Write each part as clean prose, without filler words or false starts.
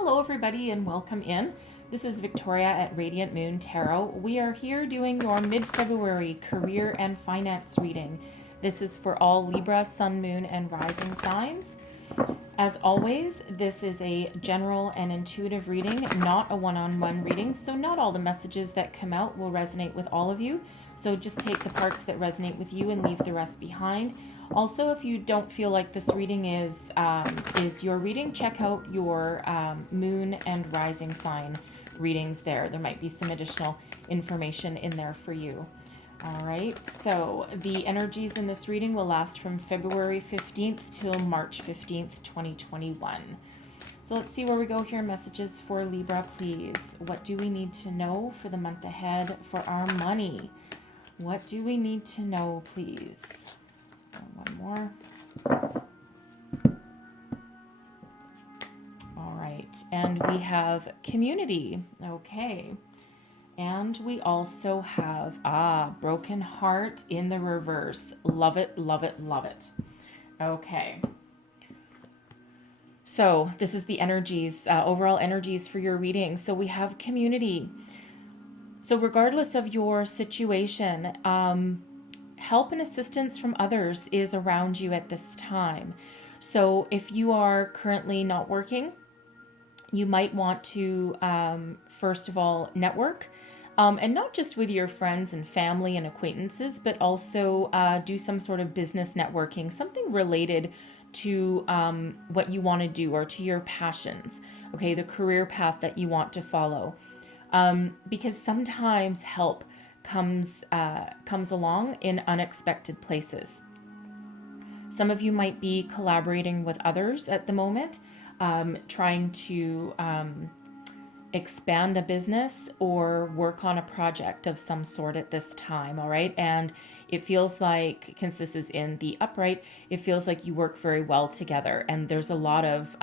Hello everybody and welcome in. This is Victoria at Radiant Moon Tarot. We are here doing your mid-February career and finance reading. This is for all Libra, Sun, Moon, and Rising signs. As always, this is a general and intuitive reading, not a one-on-one reading, so not all the messages that come out will resonate with all of you. So just take the parts that resonate with you and leave the rest behind. Also, if you don't feel like this reading is your reading, check out your moon and rising sign readings there. There might be some additional information in there for you. All right, so the energies in this reading will last from February 15th till March 15th, 2021. So let's see where we go here. Messages for Libra, please. What do we need to know for the month ahead for our money? What do we need to know, please? One more. All right, and we have community. Okay. And we also have, broken heart in the reverse. Love it, love it, love it. Okay. So this is the energies, overall energies for your reading. So we have community. So regardless of your situation, help and assistance from others is around you at this time. So if you are currently not working, you might want to, first of all, network. And not just with your friends and family and acquaintances, but also do some sort of business networking, something related to what you want to do or to your passions, okay, the career path that you want to follow. Because sometimes help comes along in unexpected places. Some of you might be collaborating with others at the moment, trying to expand a business or work on a project of some sort at this time, all right? And it feels like, since this is in the upright, it feels like you work very well together and there's a lot of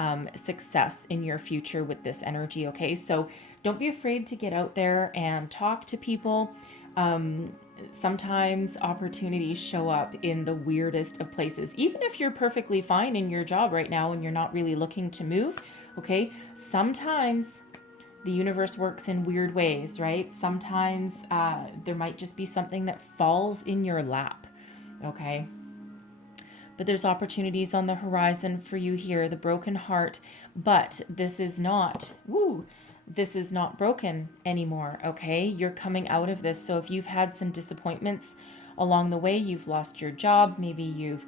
success in your future with this energy, okay? So don't be afraid to get out there and talk to people. Sometimes opportunities show up in the weirdest of places. Even if you're perfectly fine in your job right now and you're not really looking to move, okay? Sometimes the universe works in weird ways, right? Sometimes there might just be something that falls in your lap, okay? But there's opportunities on the horizon for you here, the broken heart. But this is not, this is not broken anymore, okay? You're coming out of this. So if you've had some disappointments along the way, you've lost your job, maybe you've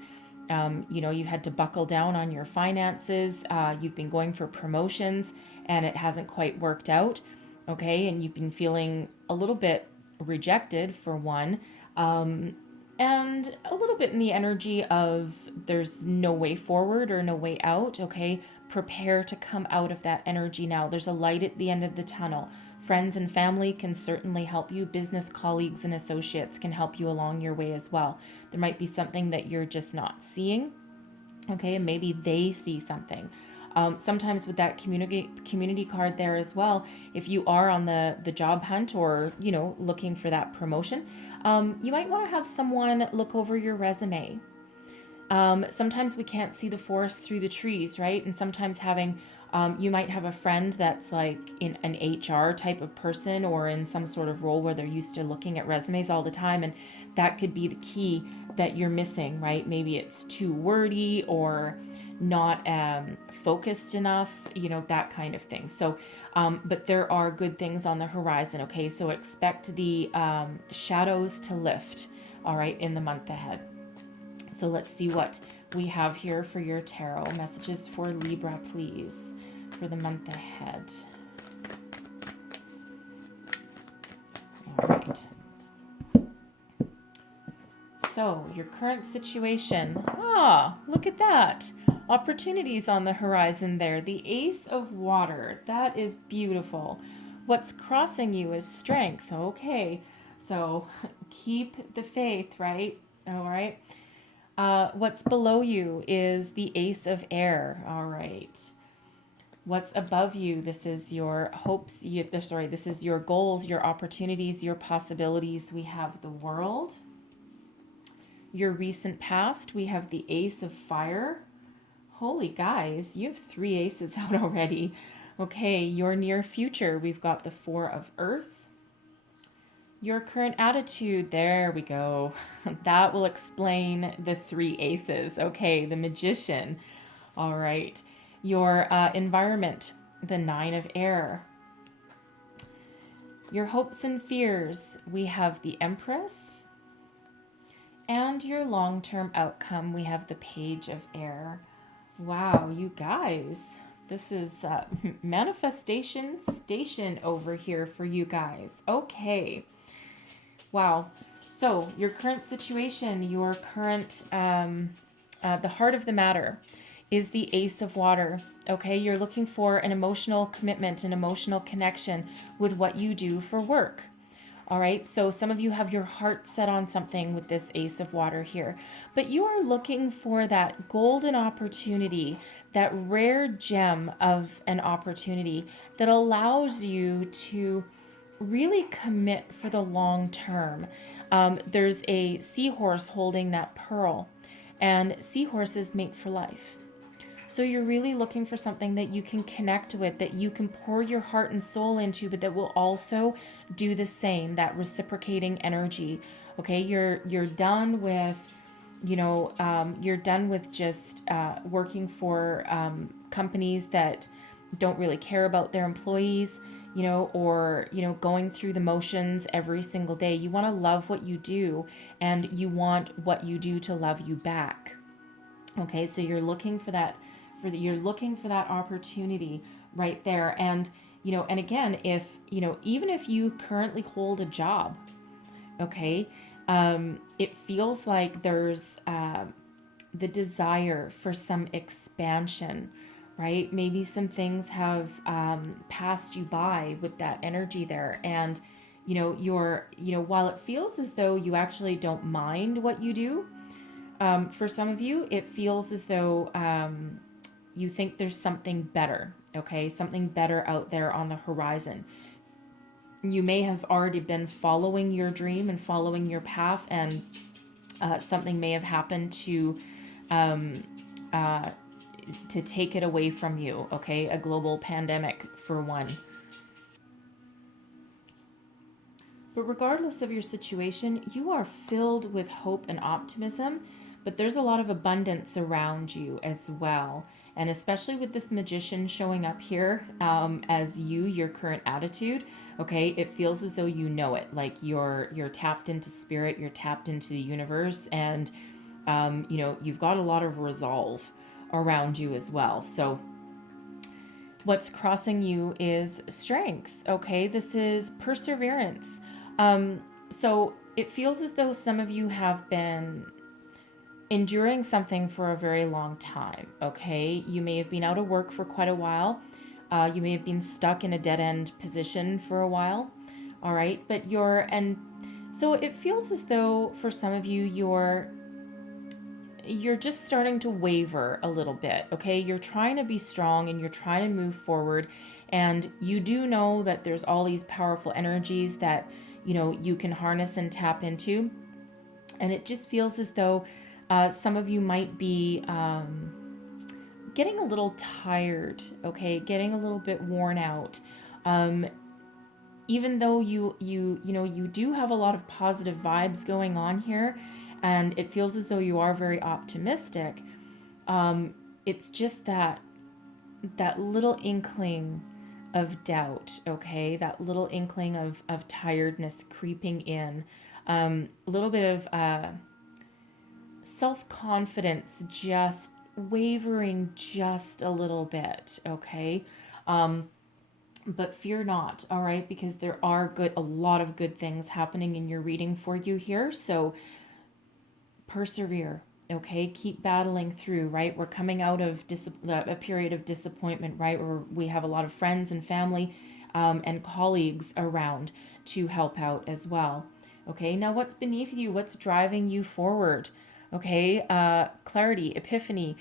you had to buckle down on your finances. You've been going for promotions and it hasn't quite worked out. Okay. And you've been feeling a little bit rejected for one. And a little bit in the energy of there's no way forward or no way out. Okay. Prepare to come out of that energy now. There's a light at the end of the tunnel. Friends and family can certainly help you. Business colleagues and associates can help you along your way as well. There might be something that you're just not seeing, okay, and maybe they see something. Sometimes with that community card there as well, if you are on the job hunt or, looking for that promotion, you might want to have someone look over your resume. Sometimes we can't see the forest through the trees, right? And sometimes you might have a friend that's like in an HR type of person or in some sort of role where they're used to looking at resumes all the time. And that could be the key that you're missing, right? Maybe it's too wordy or not focused enough, that kind of thing. So, but there are good things on the horizon, okay? So expect the shadows to lift, all right, in the month ahead. So let's see what we have here for your tarot. Messages for Libra, please, for the month ahead. All right. So your current situation. Look at that. Opportunities on the horizon there. The Ace of Water. That is beautiful. What's crossing you is strength. Okay. So keep the faith, right? All right. What's below you is the Ace of Air. All right. What's above you? This is your hopes. This is your goals, your opportunities, your possibilities. We have the World. Your recent past. We have the Ace of Fire. Holy guys, you have 3 aces out already. Okay, your near future, we've got the Four of Earth. Your current attitude, there we go. That will explain the three aces. Okay, the Magician. All right. Your environment, the Nine of Air. Your hopes and fears, we have the Empress. And your long-term outcome, we have the Page of Air. Wow, you guys. This is manifestation station over here for you guys. Okay. Wow. So your current situation, your current, the heart of the matter is the Ace of Water. Okay. You're looking for an emotional commitment, an emotional connection with what you do for work. All right. So some of you have your heart set on something with this Ace of Water here, but you are looking for that golden opportunity, that rare gem of an opportunity that allows you to really commit for the long term. There's a seahorse holding that pearl, and seahorses mate for life. So you're really looking for something that you can connect with, that you can pour your heart and soul into, but that will also do the same, that reciprocating energy. Okay, you're done with, you're done with just working for companies that don't really care about their employees, or going through the motions every single day. You want to love what you do, and you want what you do to love you back. Okay, so you're looking for that. You're looking for that opportunity right there. And and again, if even if you currently hold a job, okay, it feels like there's the desire for some expansion, right? Maybe some things have passed you by with that energy there, and you're while it feels as though you actually don't mind what you do, for some of you it feels as though you think there's something better, okay? Something better out there on the horizon. You may have already been following your dream and following your path, and something may have happened to take it away from you, okay? A global pandemic, for one. But regardless of your situation, you are filled with hope and optimism, but there's a lot of abundance around you as well. And especially with this Magician showing up here as your current attitude, okay, it feels as though you know it. Like you're tapped into spirit, you're tapped into the universe, and you've got a lot of resolve around you as well. So what's crossing you is strength, okay? This is perseverance. So it feels as though some of you have been enduring something for a very long time, okay? You may have been out of work for quite a while. You may have been stuck in a dead-end position for a while, all right? And so it feels as though for some of you, you're just starting to waver a little bit, okay? You're trying to be strong and you're trying to move forward, and you do know that there's all these powerful energies that, you can harness and tap into. And it just feels as though some of you might be getting a little tired, okay? Getting a little bit worn out. Even though you do have a lot of positive vibes going on here, and it feels as though you are very optimistic, it's just that little inkling of doubt, okay? That little inkling of tiredness creeping in. A little bit of self-confidence just wavering just a little bit, okay? But fear not, all right? Because there are a lot of good things happening in your reading for you here. So persevere, okay? Keep battling through, right? We're coming out of a period of disappointment, right? Where we have a lot of friends and family and colleagues around to help out as well. Okay, now what's beneath you? What's driving you forward? Okay, clarity, epiphany,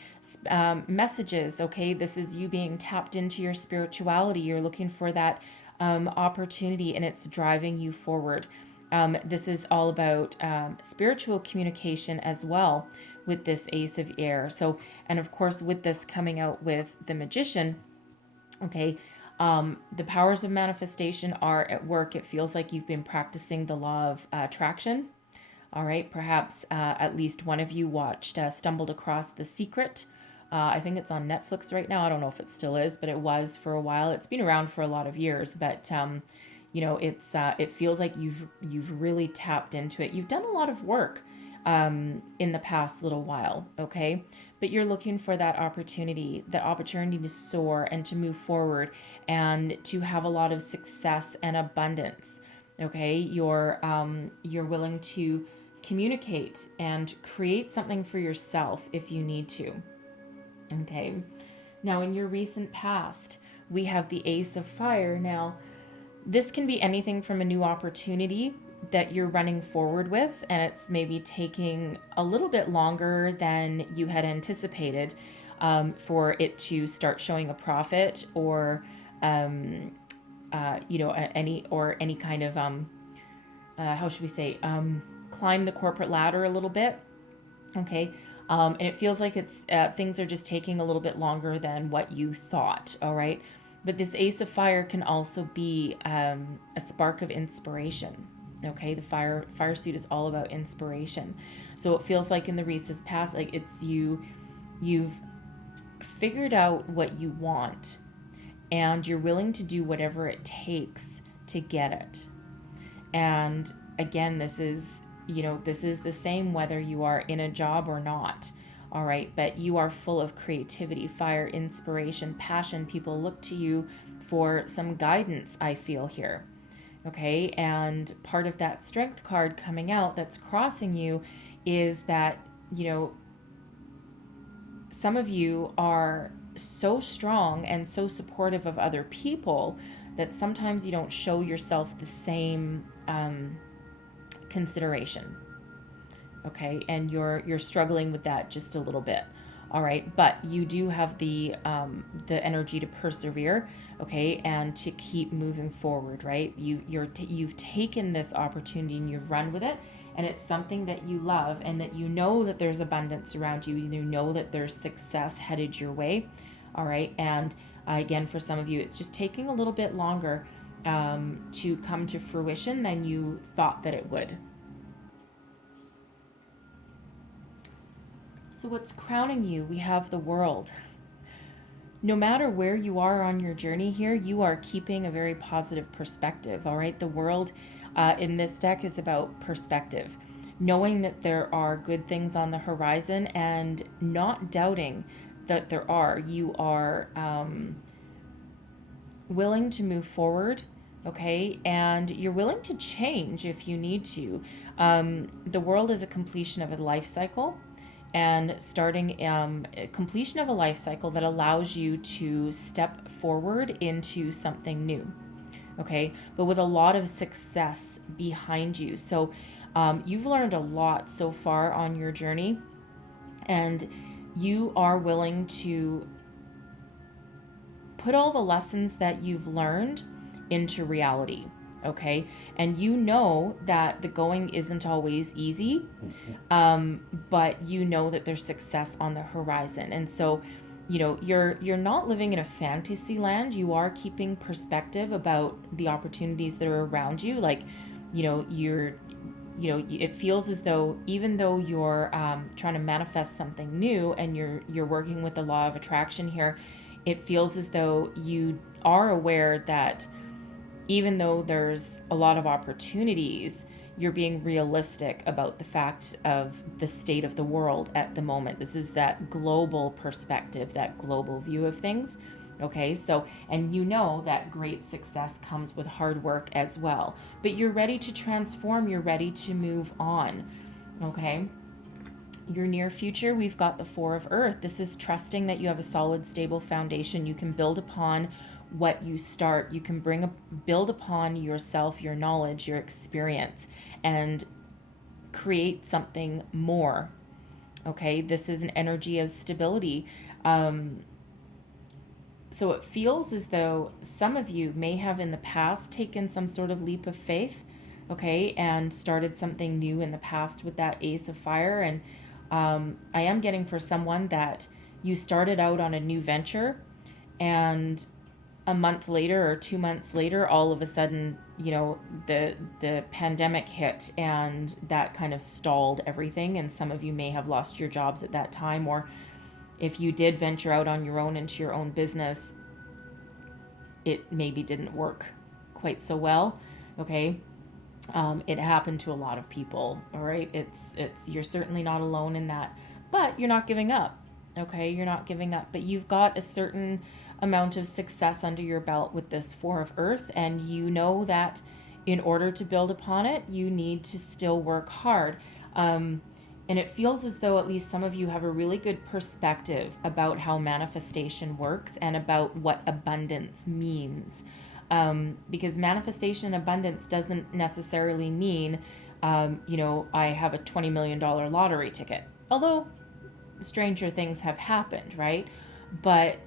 messages. Okay, this is you being tapped into your spirituality. You're looking for that opportunity, and it's driving you forward. This is all about spiritual communication as well with this Ace of Air. So, and of course, with this coming out with the Magician, okay, The powers of manifestation are at work. It feels like you've been practicing the law of attraction. All right, perhaps at least one of you stumbled across The Secret. I think it's on Netflix right now. I don't know if it still is, but it was for a while. It's been around for a lot of years, but it feels like you've really tapped into it. You've done a lot of work in the past little while, okay? But you're looking for that opportunity to soar and to move forward and to have a lot of success and abundance. Okay, you're willing to communicate and create something for yourself if you need to. Okay, now in your recent past, we have the Ace of Fire. Now, this can be anything from a new opportunity that you're running forward with, and it's maybe taking a little bit longer than you had anticipated for it to start showing a profit, or any kind of how should we say, climb the corporate ladder a little bit. Okay. And it feels like things are just taking a little bit longer than what you thought. All right. But this Ace of Fire can also be a spark of inspiration. Okay. The fire suit is all about inspiration. So it feels like in the recent past, like you've figured out what you want, and you're willing to do whatever it takes to get it. And again, this is the same whether you are in a job or not. All right. But you are full of creativity, fire, inspiration, passion. People look to you for some guidance, I feel here. Okay. And part of that strength card coming out that's crossing you is that, some of you are so strong and so supportive of other people that sometimes you don't show yourself the same consideration. Okay, and you're struggling with that just a little bit. All right, but you do have the energy to persevere, okay, and to keep moving forward, right? You've taken this opportunity and you've run with it, and it's something that you love, and that you know that there's abundance around you. You know that there's success headed your way. All right, and again, for some of you, it's just taking a little bit longer to come to fruition than you thought that it would. So what's crowning you? We have the World. No matter where you are on your journey here, you are keeping a very positive perspective. All right, the World in this deck is about perspective, knowing that there are good things on the horizon and not doubting that there are. You are willing to move forward, okay, and you're willing to change if you need to. The World is a completion of a life cycle, and starting completion of a life cycle that allows you to step forward into something new. Okay, but with a lot of success behind you. So you've learned a lot so far on your journey, and you are willing to put all the lessons that you've learned into reality. Okay, and you know that the going isn't always easy, but you know that there's success on the horizon. And so you're not living in a fantasy land. You are keeping perspective about the opportunities that are around you. Like, it feels as though, even though you're trying to manifest something new, and you're working with the law of attraction here, it feels as though you are aware that even though there's a lot of opportunities, you're being realistic about the fact of the state of the world at the moment. This is that global perspective, that global view of things. Okay, so, and you know that great success comes with hard work as well, but you're ready to transform, you're ready to move on. Okay, your near future, we've got the Four of Earth. This is trusting that you have a solid, stable foundation. You can build upon what you start. You can build upon yourself, your knowledge, your experience, and create something more. Okay, this is an energy of stability. So it feels as though some of you may have in the past taken some sort of leap of faith, okay, and started something new in the past with that Ace of Fire. And I am getting for someone that you started out on a new venture, and a month later or 2 months later, all of a sudden, you know, the pandemic hit and that kind of stalled everything. And some of you may have lost your jobs at that time, or if you did venture out on your own into your own business, it maybe didn't work quite so well. Okay. It happened to a lot of people. All right. You're certainly not alone in that, but you're not giving up. Okay. You're not giving up, but you've got a certain amount of success under your belt with this Four of Earth. And you know that in order to build upon it, you need to still work hard. And it feels as though at least some of you have a really good perspective about how manifestation works and about what abundance means. Because manifestation abundance doesn't necessarily mean, I have a $20 million lottery ticket. Although stranger things have happened, right? But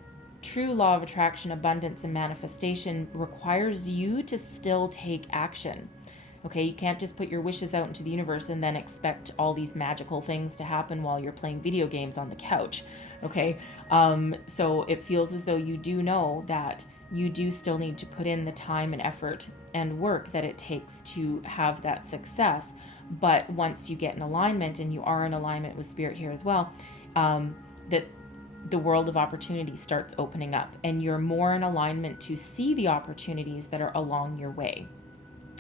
true law of attraction, abundance, and manifestation requires you to still take action. Okay, you can't just put your wishes out into the universe and then expect all these magical things to happen while you're playing video games on the couch. Okay, so it feels as though you do know that you do still need to put in the time and effort and work that it takes to have that success. But once you get in alignment, and you are in alignment with Spirit here as well, that the world of opportunity starts opening up, and you're more in alignment to see the opportunities that are along your way.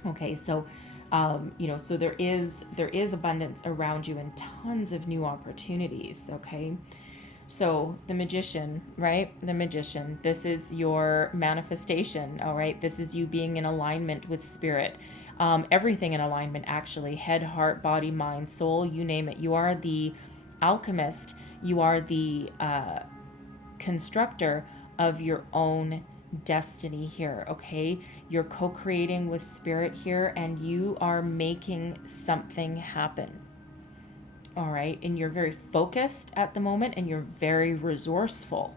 Okay, so so there is abundance around you and tons of new opportunities. Okay, so the Magician, right? The Magician. This is your manifestation. All right, this is you being in alignment with Spirit. Everything in alignment, actually. Head, heart, body, mind, soul. You name it. You are the alchemist. You are the constructor of your own destiny here. Okay, you're co-creating with Spirit here, and you are making something happen. All right, and you're very focused at the moment, and you're very resourceful.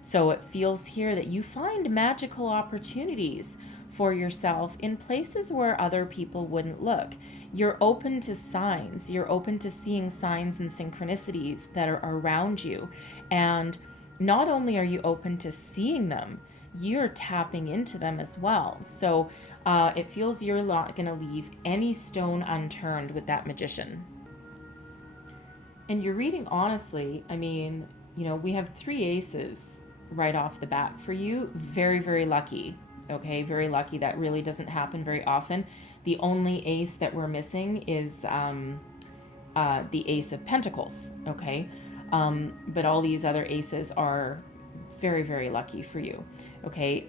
So it feels here that you find magical opportunities for yourself in places where other people wouldn't look. You're open to signs. You're open to seeing signs and synchronicities that are around you. And not only are you open to seeing them, you're tapping into them as well. So it feels you're not going to leave any stone unturned with that Magician. And you're reading honestly. I mean, we have 3 aces right off the bat for you. Very, very lucky. Okay, very lucky. That really doesn't happen very often. The only ace that we're missing is the Ace of Pentacles. Okay, but all these other aces are very, very lucky for you. Okay,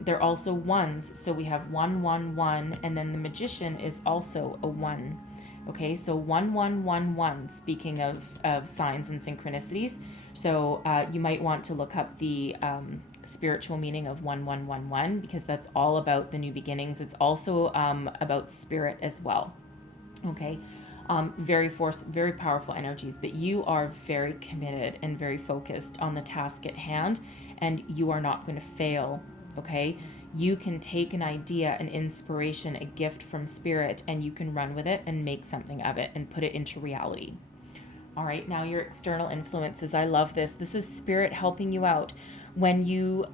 they're also ones. So we have 1, 1, 1, and then the Magician is also a 1. Okay, so 1, 1, 1, 1. Speaking of signs and synchronicities, so you might want to look up the spiritual meaning of 1, 1, 1, 1, because that's all about the new beginnings. It's also about spirit as well. Okay, very powerful energies, but you are very committed and very focused on the task at hand, and you are not going to fail. Okay, you can take an idea, an inspiration, a gift from Spirit, and you can run with it and make something of it and put it into reality. All right, now your external influences. I love this. This is Spirit helping you out. When you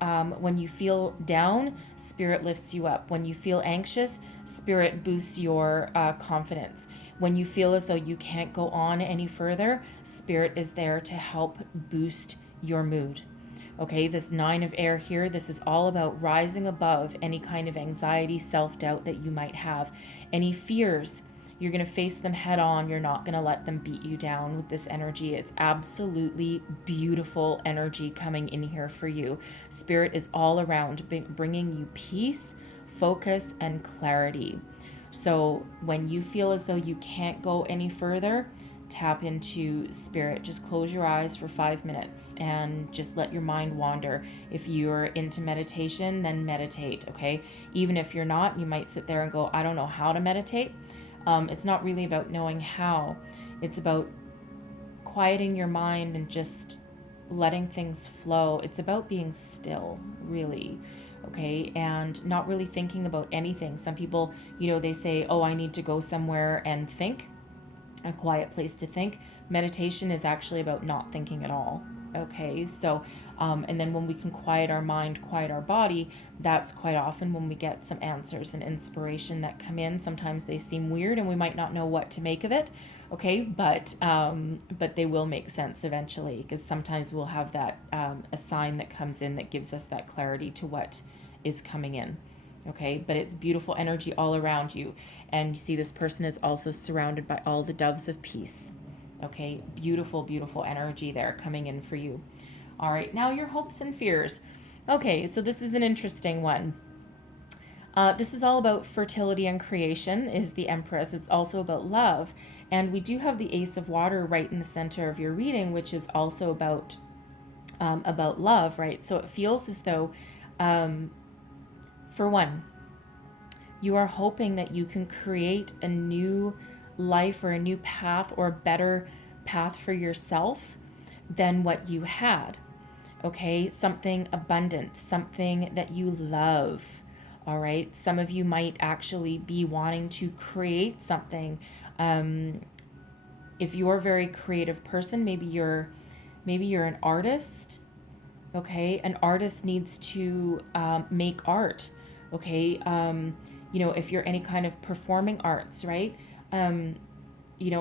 feel down, Spirit lifts you up. When you feel anxious, Spirit boosts your confidence. When you feel as though you can't go on any further, Spirit is there to help boost your mood. Okay, this 9 of air here, this is all about rising above any kind of anxiety, self-doubt that you might have. Any fears, you're going to face them head on. You're not going to let them beat you down with this energy. It's absolutely beautiful energy coming in here for you. Spirit is all around bringing you peace, focus, and clarity. So when you feel as though you can't go any further, tap into Spirit. Just close your eyes for 5 minutes and just let your mind wander. If you're into meditation, then meditate, okay? Even if you're not, you might sit there and go, I don't know how to meditate. It's not really about knowing how. It's about quieting your mind and just letting things flow. It's about being still, really. Okay, and not really thinking about anything. Some people, they say, oh, I need to go somewhere and think. A quiet place to think. Meditation is actually about not thinking at all. Okay, so And then when we can quiet our mind, quiet our body, that's quite often when we get some answers and inspiration that come in. Sometimes they seem weird and we might not know what to make of it. Okay, but they will make sense eventually, because sometimes we'll have that a sign that comes in that gives us that clarity to what is coming in. Okay, but it's beautiful energy all around you, and you see this person is also surrounded by all the doves of peace. Okay, beautiful, beautiful energy there coming in for you. All right, now your hopes and fears. Okay, so this is an interesting one. This is all about fertility and creation, is the Empress. It's also about love. And we do have the Ace of Water right in the center of your reading, which is also about love, right? So it feels as though, for one, you are hoping that you can create a new life or a new path or a better path for yourself than what you had. Okay, something abundant, something that you love. All right, some of you might actually be wanting to create something. If you're a very creative person, maybe you're an artist. Okay, an artist needs to make art. Okay, if you're any kind of performing arts, right? An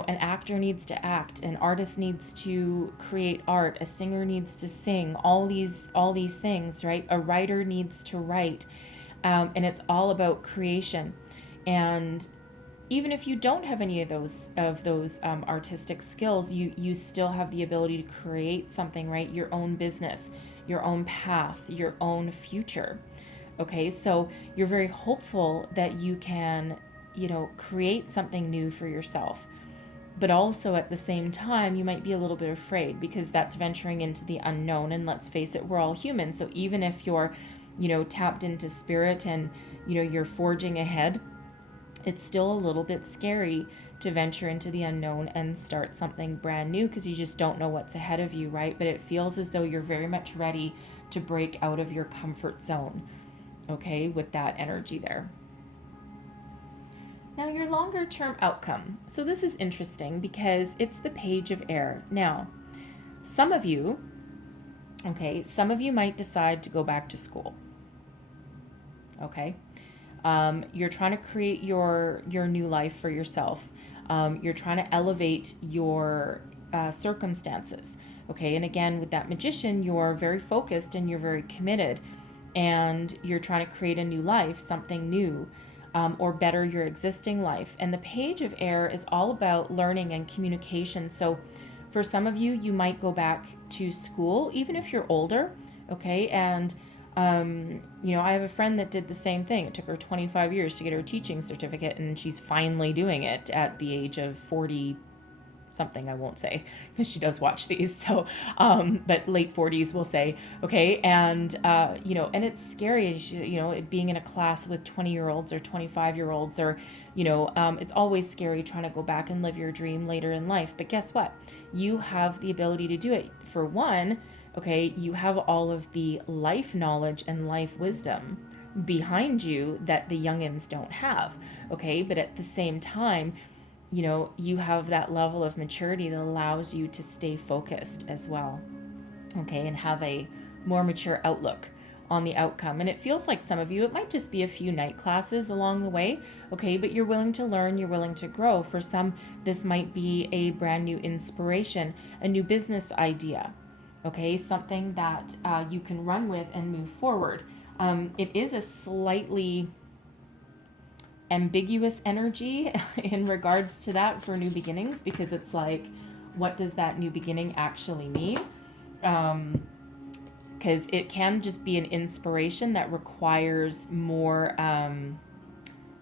actor needs to act, an artist needs to create art, a singer needs to sing, all these things, right? A writer needs to write, and it's all about creation. And even if you don't have any of those artistic skills, you still have the ability to create something, right? Your own business, your own path, your own future. Okay, so you're very hopeful that you can, create something new for yourself. But also at the same time, you might be a little bit afraid, because that's venturing into the unknown. And let's face it, we're all human. So even if you're, tapped into spirit and, you're forging ahead, it's still a little bit scary to venture into the unknown and start something brand new, because you just don't know what's ahead of you, right? But it feels as though you're very much ready to break out of your comfort zone, okay, with that energy there. Now, your longer term outcome. So this is interesting because it's the Page of Air. Now, some of you might decide to go back to school. Okay. You're trying to create your new life for yourself. You're trying to elevate your circumstances. Okay. And again, with that Magician, you're very focused and you're very committed, and you're trying to create a new life, something new, or better your existing life. And the Page of Air is all about learning and communication. So for some of you, you might go back to school, even if you're older. Okay. And I have a friend that did the same thing. It took her 25 years to get her teaching certificate, and she's finally doing it at the age of 40 something. I won't say, because she does watch these. So, but late 40s, we'll say. Okay. And, and it's scary, being in a class with 20-year-olds or 25-year-olds, or, it's always scary trying to go back and live your dream later in life. But guess what? You have the ability to do it. For one, okay, you have all of the life knowledge and life wisdom behind you that the youngins don't have. Okay. But at the same time, you have that level of maturity that allows you to stay focused as well. Okay. And have a more mature outlook on the outcome. And it feels like some of you, it might just be a few night classes along the way. Okay. But you're willing to learn, you're willing to grow. For some, this might be a brand new inspiration, a new business idea. Okay. Something that you can run with and move forward. It is a slightly ambiguous energy in regards to that for new beginnings, because it's like, what does that new beginning actually mean? Because it can just be an inspiration that requires more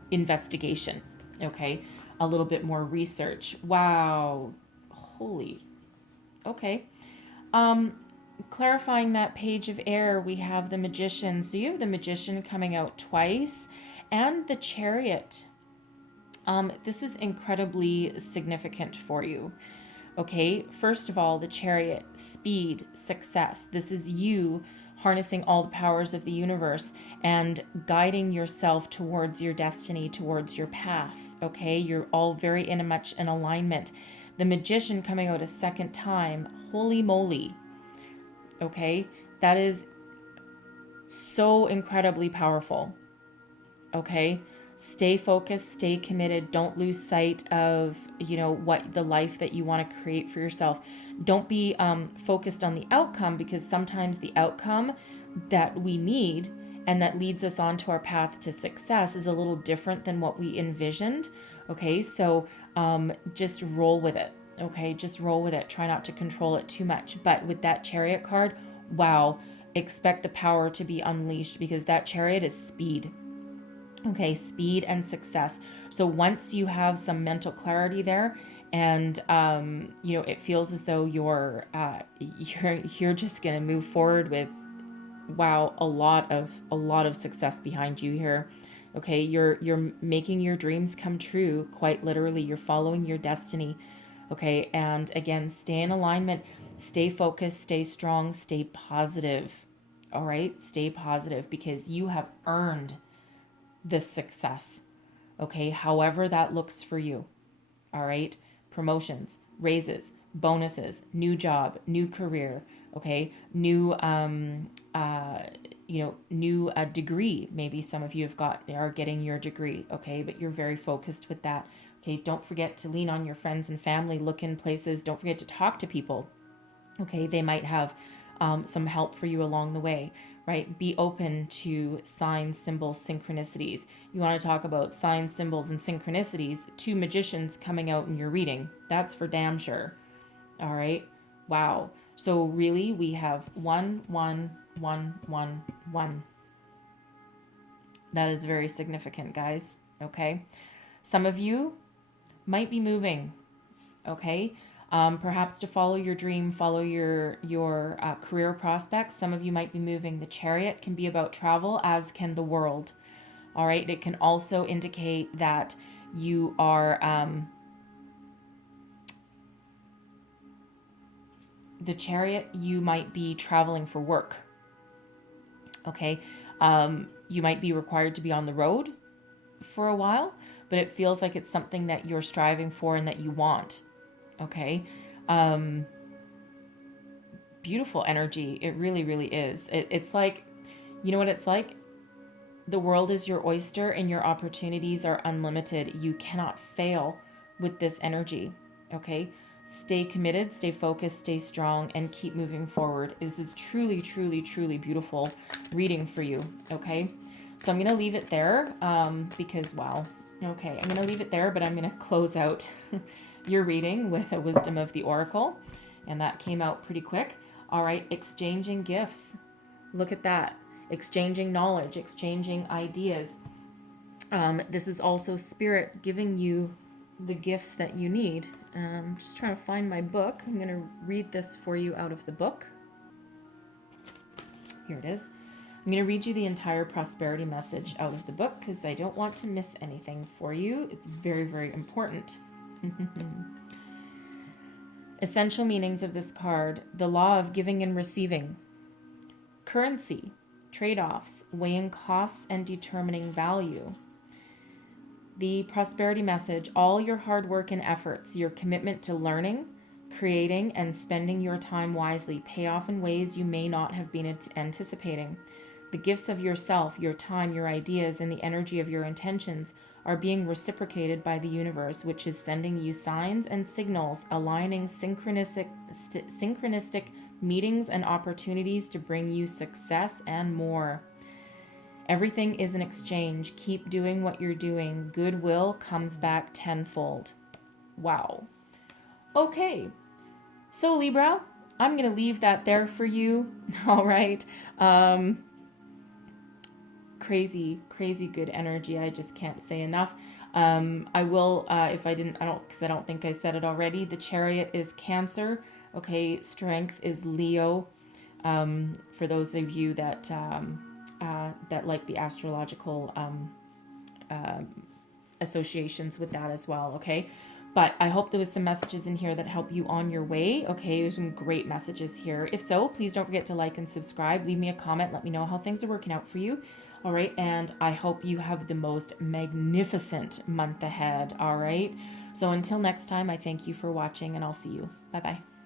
investigation. Okay. A little bit more research. Wow. Holy. Okay. Clarifying that Page of Air, we have the Magician. So you have the Magician coming out twice, and the Chariot. This is incredibly significant for you. Okay, first of all, the Chariot, speed, success. This is you harnessing all the powers of the universe and guiding yourself towards your destiny, towards your path. Okay, you're all very much in alignment. The Magician coming out a second time, holy moly. Okay, That is so incredibly powerful. Okay? Stay focused, stay committed. Don't lose sight of, what the life that you want to create for yourself. Don't be focused on the outcome, because sometimes the outcome that we need and that leads us onto our path to success is a little different than what we envisioned. Okay, so just roll with it. Okay, just roll with it. Try not to control it too much. But with that Chariot card, wow, expect the power to be unleashed, because that Chariot is speed. Okay, speed and success. So once you have some mental clarity there, and it feels as though you're just gonna move forward with, wow, a lot of success behind you here. Okay, you're making your dreams come true, quite literally. You're following your destiny. Okay, and again, stay in alignment, stay focused, stay strong, stay positive. All right, stay positive, because you have earned this success. Okay, however that looks for you. All right, promotions, raises, bonuses, new job, new career. Okay, new new degree. Maybe some of you are getting your degree. Okay, but you're very focused with that. Okay, don't forget to lean on your friends and family. Look in places. Don't forget to talk to people. Okay, they might have some help for you along the way, right? Be open to signs, symbols, synchronicities. You want to talk about signs, symbols, and synchronicities, 2 magicians coming out in your reading. That's for damn sure. All right. Wow. So really, we have 1, 1, 1, 1, 1. That is very significant, guys. Okay. Some of you might be moving. Okay. Perhaps to follow your dream, follow your career prospects. Some of you might be moving. The Chariot can be about travel, as can the World. All right. It can also indicate that you are the Chariot. You might be traveling for work. Okay. You might be required to be on the road for a while, but it feels like it's something that you're striving for and that you want. Okay. Beautiful energy. It really, really is. It's like, you know what it's like? The world is your oyster and your opportunities are unlimited. You cannot fail with this energy. Okay. Stay committed, stay focused, stay strong, and keep moving forward. This is truly, truly, truly beautiful reading for you. Okay. So I'm going to leave it there because, wow. Okay. I'm going to leave it there, but I'm going to close out your reading with a Wisdom of the Oracle, and that came out pretty quick. All right, exchanging gifts. Look at that. Exchanging knowledge, exchanging ideas. This is also Spirit giving you the gifts that you need. Just trying to find my book. I'm going to read this for you out of the book. Here it is. I'm going to read you the entire prosperity message out of the book because I don't want to miss anything for you. It's very, very important. Essential meanings of this card: the law of giving and receiving, currency, trade-offs, weighing costs and determining value. The prosperity message: all your hard work and efforts, your commitment to learning, creating, and spending your time wisely pay off in ways you may not have been anticipating. The gifts of yourself, your time, your ideas, and the energy of your intentions are being reciprocated by the universe, which is sending you signs and signals, aligning synchronistic meetings and opportunities to bring you success and more. Everything is an exchange. Keep doing what you're doing. Goodwill comes back tenfold. Wow. Okay. So Libra, I'm going to leave that there for you. All right. Crazy good energy. I just can't say enough. I will, if I didn't, because I don't think I said it already. The Chariot is Cancer. Okay. Strength is Leo. For those of you that like the astrological associations with that as well. Okay. But I hope there was some messages in here that help you on your way. Okay, there's some great messages here. If so, please don't forget to like and subscribe. Leave me a comment. Let me know how things are working out for you. All right, and I hope you have the most magnificent month ahead. All right, so until next time, I thank you for watching, and I'll see you. Bye-bye.